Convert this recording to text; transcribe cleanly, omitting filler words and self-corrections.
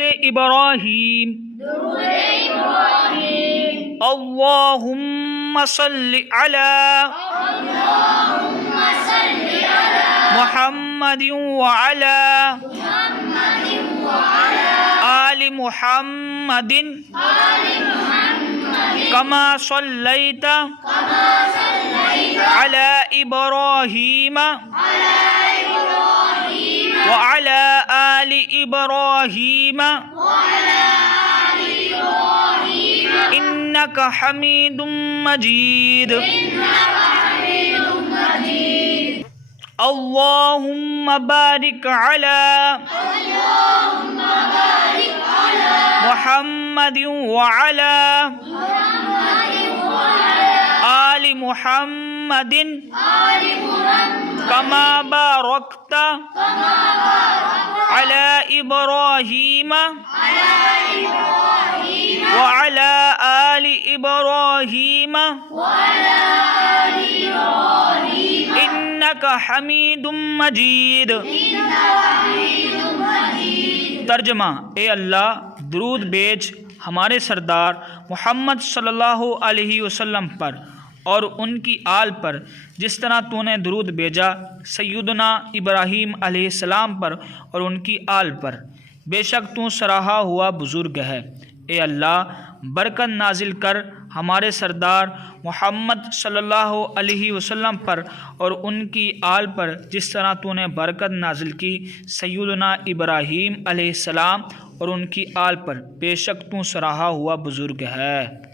درود ابراہیم اللہم صلی علی محمد وعلی آل محمد کما صلیت علی ابراہیم وعلى آل إبراهيم إنك حميد مجيد اللهم بارك على محمد وعلى آل محمد كما باركت على إبراهيم وعلى آل إبراهيم إنك حميد مجيد۔ ترجمہ: اے اللہ درود بھیج ہمارے سردار محمد صلی اللہ علیہ وسلم پر اور ان کی آل پر جس طرح تو نے درود بھیجا سیدنا ابراہیم علیہ السلام پر اور ان کی آل پر، بے شک تو سراہا ہوا بزرگ ہے۔ اے اللہ برکت نازل کر ہمارے سردار محمد صلی اللہ علیہ وسلم پر اور ان کی آل پر جس طرح تو نے برکت نازل کی سیدنا ابراہیم علیہ السلام اور ان کی آل پر، بے شک تو سراہا ہوا بزرگ ہے۔